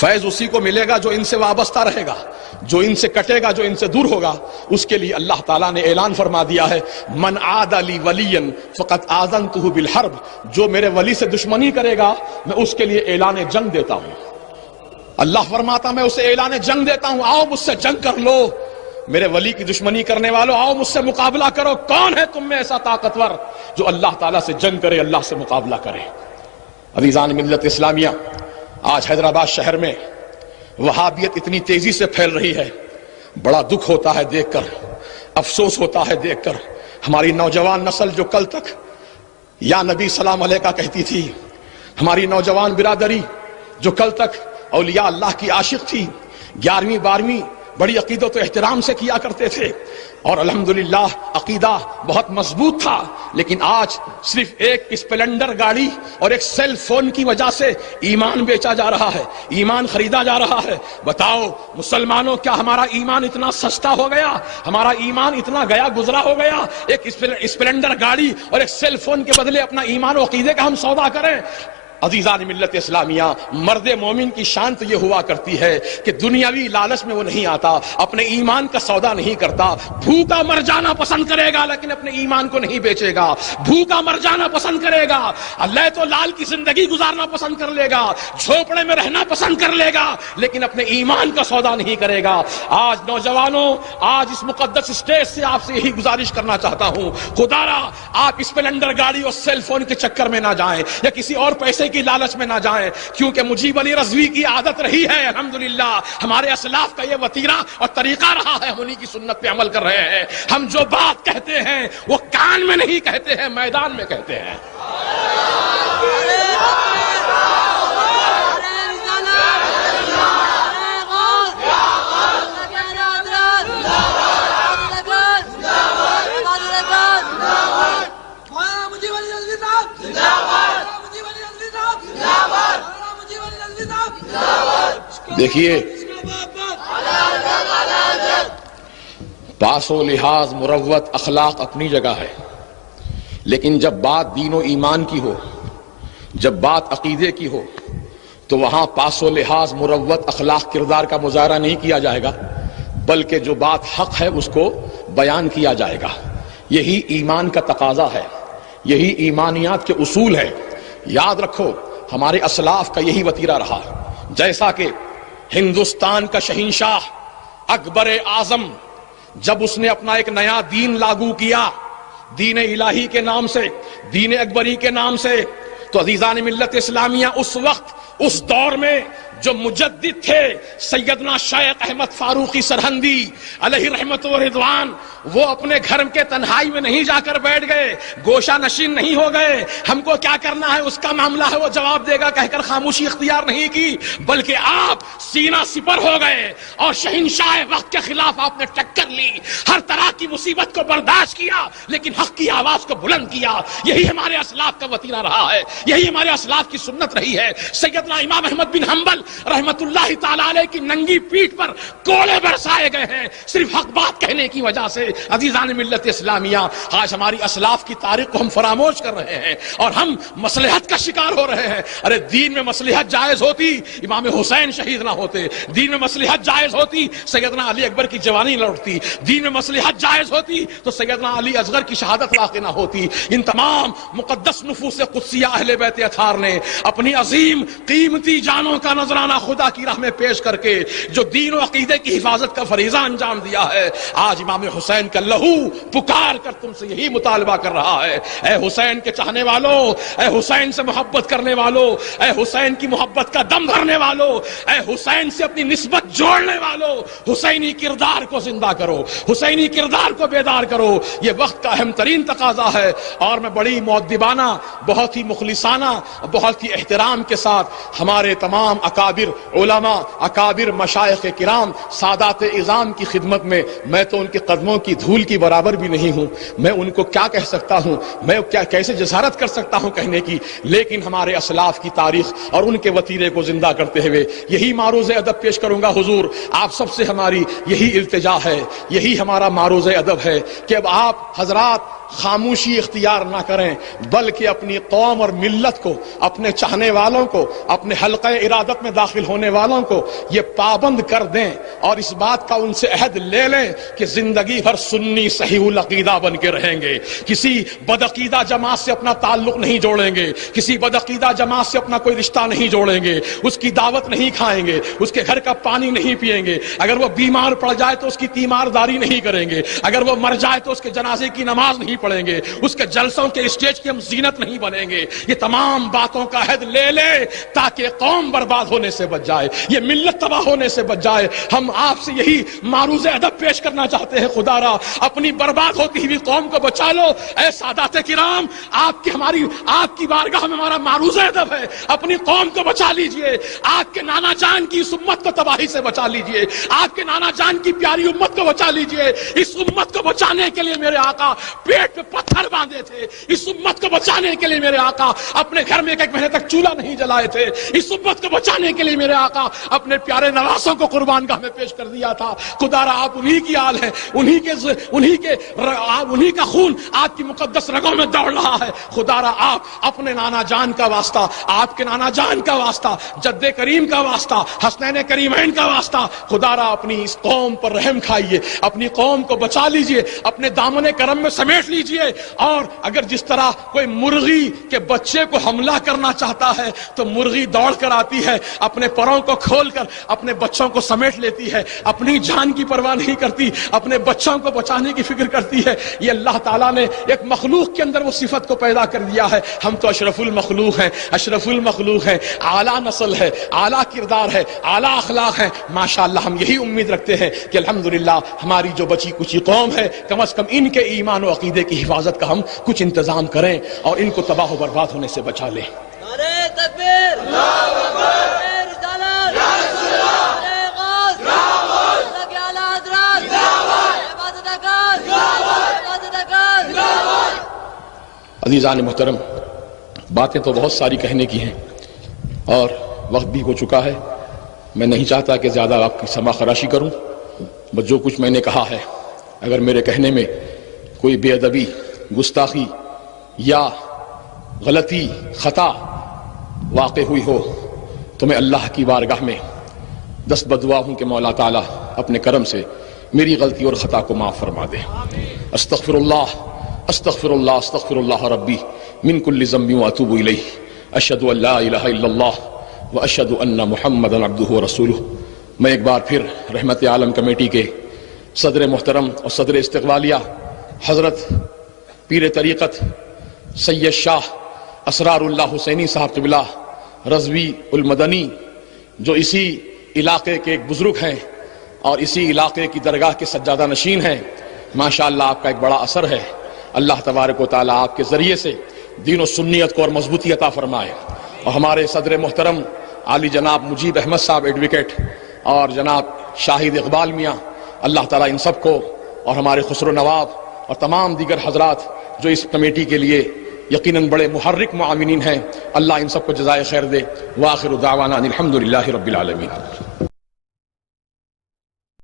فیض اسی کو ملے گا جو ان سے وابستہ رہے گا، جو ان سے کٹے گا، جو ان سے دور ہوگا، اس کے لیے اللہ تعالیٰ نے اعلان فرما دیا ہے من عاد لی ولیا فقد آذنتہ بالحرب، جو میرے ولی سے دشمنی کرے گا میں اس کے لیے اعلان جنگ دیتا ہوں۔ اللہ فرماتا میں اسے اعلان جنگ دیتا ہوں، آؤ مجھ سے جنگ کر لو، میرے ولی کی دشمنی کرنے والوں آؤ مجھ سے مقابلہ کرو، کون ہے تم میں ایسا طاقتور جو اللہ تعالیٰ سے جنگ کرے، اللہ سے مقابلہ کرے۔ عزیزان ملت اسلامیہ، آج حیدرآباد شہر میں وہابیت اتنی تیزی سے پھیل رہی ہے، بڑا دکھ ہوتا ہے دیکھ کر، افسوس ہوتا ہے دیکھ کر۔ ہماری نوجوان نسل جو کل تک یا نبی سلام علیہ کا کہتی تھی، ہماری نوجوان برادری جو کل تک اولیاء اللہ کی عاشق تھی، 11ویں 12ویں بڑی عقیدت و احترام سے کیا کرتے تھے اور الحمدللہ عقیدہ بہت مضبوط تھا، لیکن آج صرف ایک اسپلنڈر گاڑی اور ایک سیل فون کی وجہ سے ایمان بیچا جا رہا ہے، ایمان خریدا جا رہا ہے۔ بتاؤ مسلمانوں، کیا ہمارا ایمان اتنا سستا ہو گیا، ہمارا ایمان اتنا گیا گزرا ہو گیا، ایک اسپلنڈر گاڑی اور ایک سیل فون کے بدلے اپنا ایمان و عقیدے کا ہم سودا کریں؟ عزیزان ملت اسلامیہ، مرد مومن کی شان تو یہ ہوا کرتی ہے کہ دنیاوی لالچ میں وہ نہیں آتا، اپنے ایمان کا سودا نہیں کرتا۔ بھوکا مر جانا پسند کرے گا لیکن اپنے ایمان کو نہیں بیچے گا، بھوکا مر جانا پسند کرے گا، اللہ تو لال کی زندگی گزارنا پسند کر لے گا، جھوپڑے میں رہنا پسند کر لے گا، لیکن اپنے ایمان کا سودا نہیں کرے گا۔ آج نوجوانوں، آج اس مقدس اسٹیج سے آپ سے یہی گزارش کرنا چاہتا ہوں، خدا را آپ اسپلنڈر گاڑی اور سیل فون کے چکر میں نہ جائیں یا کسی اور پیسے کی لالچ میں نہ جائیں، کیونکہ مجیب علی رضوی کی عادت رہی ہے، الحمدللہ ہمارے اسلاف کا یہ وتیرہ اور طریقہ رہا ہے، ہم انہی کی سنت پہ عمل کر رہے ہیں۔ ہم جو بات کہتے ہیں وہ کان میں نہیں کہتے ہیں، میدان میں کہتے ہیں۔ دیکھیے، پاس و لحاظ مروت اخلاق اپنی جگہ ہے، لیکن جب بات دین و ایمان کی ہو، جب بات عقیدے کی ہو تو وہاں پاس و لحاظ مروت اخلاق کردار کا مظاہرہ نہیں کیا جائے گا، بلکہ جو بات حق ہے اس کو بیان کیا جائے گا۔ یہی ایمان کا تقاضا ہے، یہی ایمانیات کے اصول ہے۔ یاد رکھو ہمارے اسلاف کا یہی وتیرہ رہا، جیسا کہ ہندوستان کا شہنشاہ اکبر اعظم جب اس نے اپنا ایک نیا دین لاگو کیا، دین الہی کے نام سے، دین اکبری کے نام سے، تو عزیزان ملت اسلامیہ اس وقت اس دور میں جو مجدد تھے سیدنا شیخ احمد فاروقی سرہندی علیہ رحمت و رضوان، وہ اپنے گھر کے تنہائی میں نہیں جا کر بیٹھ گئے، گوشہ نشین نہیں ہو گئے، ہم کو کیا کرنا ہے اس کا معاملہ ہے وہ جواب دے گا کہہ کر خاموشی اختیار نہیں کی، بلکہ آپ سینہ سپر ہو گئے اور شہنشاہ وقت کے خلاف آپ نے ٹکر لی، ہر طرح کی مصیبت کو برداشت کیا لیکن حق کی آواز کو بلند کیا۔ یہی ہمارے اسلاف کا وتیرہ رہا ہے، یہی ہمارے اسلاف کی سنت رہی ہے۔ سیدنا امام احمد بن حنبل رحمت اللہ تعالی علیہ کی ننگی پیٹھ پر کوڑے برسائے گئے ہیں صرف حق بات کہنے کی وجہ سے۔ عزیزان ملت اسلامیہ، آج ہماری اسلاف کی تاریخ کو ہم فراموش کر رہے ہیں اور ہم مصلحت کا شکار ہو رہے ہیں۔ ارے دین میں مصلحت جائز ہوتی امام حسین شہید نہ ہوتے، دین میں مصلحت جائز ہوتی سیدنا علی اکبر کی جوانی لوٹتی، دین میں مصلحت جائز ہوتی تو سیدنا علی اصغر کی شہادت واقع نہ ہوتی۔ ان تمام مقدس نفوس قدسیہ اہل بیت اطہار نے اپنی عظیم قیمتی جانوں کا نذرانہ خدا کی راہ میں پیش کر کے جو دین و عقیدے کی حفاظت کا فریضہ انجام دیا ہے، آج امام حسین کا لہو پکار کر تم سے یہی مطالبہ کر رہا ہے، اے حسین کے چاہنے والوں، اے حسین سے محبت کرنے والوں، اے حسین کی محبت کا دم بھرنے والوں، اے حسین سے اپنی نسبت جوڑنے والوں، حسینی کردار کو زندہ کرو، حسینی کردار کو بیدار کرو۔ یہ وقت کا اہم ترین تقاضا ہے اور میں بڑی مؤدبانہ، بہت ہی مخلصانہ، بہت ہی احترام کے ساتھ ہمارے تمام اکابر علماء، اکابر مشائخ کرام، سادات اعظام کی خدمت میں تو ان کے قدموں کی دھول کی برابر بھی نہیں ہوں، میں ان کو کیا کہہ سکتا ہوں، میں کیسے جسارت کر سکتا ہوں کہنے کی، لیکن ہمارے اسلاف کی تاریخ اور ان کے وتیرے کو زندہ کرتے ہوئے یہی معروض ادب پیش کروں گا۔ حضور آپ سب سے ہماری یہی التجا ہے، یہی ہمارا معروض ادب ہے کہ اب آپ حضرات خاموشی اختیار نہ کریں بلکہ اپنی قوم اور ملت کو، اپنے چاہنے والوں کو اپنے حلقہ ارادت میں داخل ہونے والوں کو یہ پابند کر دیں اور اس بات کا ان سے عہد لے لیں کہ زندگی بھر سنی صحیح العقیدہ بن کے رہیں گے، کسی بدعقیدہ جماعت سے اپنا تعلق نہیں جوڑیں گے، کسی بدعقیدہ جماعت سے اپنا کوئی رشتہ نہیں جوڑیں گے، اس کی دعوت نہیں کھائیں گے، اس کے گھر کا پانی نہیں پئیں گے، اگر وہ بیمار پڑ جائے تو اس کی تیمارداری نہیں کریں گے، اگر وہ مر جائے تو اس کے جنازے کی نماز نہیں پڑھیں گے، اس کے جلسوں کے اسٹیج کی ہم زینت نہیں بنیں گے۔ یہ تمام باتوں کا عہد لے لے تاکہ قوم برباد ہونے سے بچ جائے، یہ ملت تباہ ہونے سے بچ جائے۔ ہم آپ سے یہی معروض ادب پیش کرنا چاہتے ہیں، خدا را اپنی برباد ہوتی ہوئی قوم کو بچا لو۔ اے سادات کرام، آپ کی بارگاہ میں ہمارا معروض ادب ہے، اپنی قوم کو بچا لیجئے، آپ کے نانا جان کی اس امت کو تباہی سے بچا لیجئے، آپ کے نانا جان کی پیاری امت کو بچا لیجئے۔ اس امت کو بچانے کے لیے میرے آقا پیٹ پہ پتھر باندھے تھے، اس امت کو بچانے کے لیے میرے آقا اپنے گھر میں ایک مہینے تک چولہا نہیں جلائے تھے، اس امت کو بچانے کے لیے میرے آقا اپنے پیارے نواسوں کو قربان گاہ میں پیش کر دیا تھا۔ خدا را آپ انہی کی آل ہیں، انہی کا خون آپ کی مقدس رگوں میں دوڑ رہا ہے۔ خدا را آپ اپنے نانا جان کا واسطہ، آپ کے نانا جان کا واسطہ، جد کریم کا واسطہ، حسنین کریمین کا واسطہ، خدا را اپنی اس قوم پر رحم کھائیے، اپنی قوم کو بچا لیجئے، اپنے دامن کرم میں سمیٹ لیجئے۔ اور اگر جس طرح کوئی مرغی کے بچے کو حملہ کرنا چاہتا ہے تو مرغی دوڑ کر آتی ہے، اپنے پروں کو کھول کر اپنے بچوں کو سمیٹ لیتی ہے، اپنی جان کی پرواہ نہیں کرتی، اپنے بچوں کو بچانے کی فکر کرتی ہے۔ یہ اللہ تعالیٰ نے ایک مخلوق کے اندر وہ صفت کو پیدا کر دیا ہے۔ ہم تو اشرف المخلوق ہیں، اشرف المخلوق ہیں، اعلیٰ نسل ہے، اعلیٰ کردار ہے، اعلیٰ اخلاق ہے۔ ماشاءاللہ ہم یہی امید رکھتے ہیں کہ الحمدللہ ہماری جو بچی کچی قوم ہے، کم از کم ان کے ایمان و عقیدے کی حفاظت کا ہم کچھ انتظام کریں اور ان کو تباہ و برباد ہونے سے بچا لیں۔ نعرہ تکبیر، اللہ اکبر، نعرہ رسالت، یا رسول اللہ، نعرہ غوث، یا غوث، اللہ کے اعلیٰ حضرات، زندہ باد، عبادت اکبر، زندہ باد، عبادت اکبر، زندہ باد۔ عزیزان محترم، باتیں تو بہت ساری کہنے کی ہیں اور وقت بھی ہو چکا ہے۔ میں نہیں چاہتا کہ زیادہ آپ کی سما خراشی کروں، بس جو کچھ میں نے کہا ہے اگر میرے کہنے میں کوئی بے ادبی، گستاخی یا غلطی، خطا واقع ہوئی ہو تو میں اللہ کی بارگاہ میں دست بدعا ہوں کہ مولا تعالیٰ اپنے کرم سے میری غلطی اور خطا کو معاف فرما دے۔ استغفر اللہ استغفر اللہ استغفر اللہ ربی من کل ذنب واتوب الیہ، اشہد ان لا الہ الا اللہ واشہد ان محمدا عبدہ ورسولہ۔ میں ایک بار پھر رحمت عالم کمیٹی کے صدر محترم اور صدر استقبالیہ حضرت پیر طریقت سید شاہ اسرار اللہ حسینی صاحب قبلہ رضوی المدنی، جو اسی علاقے کے ایک بزرگ ہیں اور اسی علاقے کی درگاہ کے سجادہ نشین ہیں، ماشاءاللہ آپ کا ایک بڑا اثر ہے۔ اللہ تبارک و تعالیٰ آپ کے ذریعے سے دین و سنیت کو اور مضبوطی عطا فرمائے۔ اور ہمارے صدر محترم عالی جناب مجیب احمد صاحب ایڈوکیٹ اور جناب شاہد اقبال میاں، اللہ تعالیٰ ان سب کو اور ہمارے خسرو نواب اور تمام دیگر حضرات جو اس کمیٹی کے لیے یقیناً بڑے محرک معاونین ہیں، اللہ ان سب کو جزائے خیر دے۔ وآخر دعوانا الحمدللہ رب العالمین۔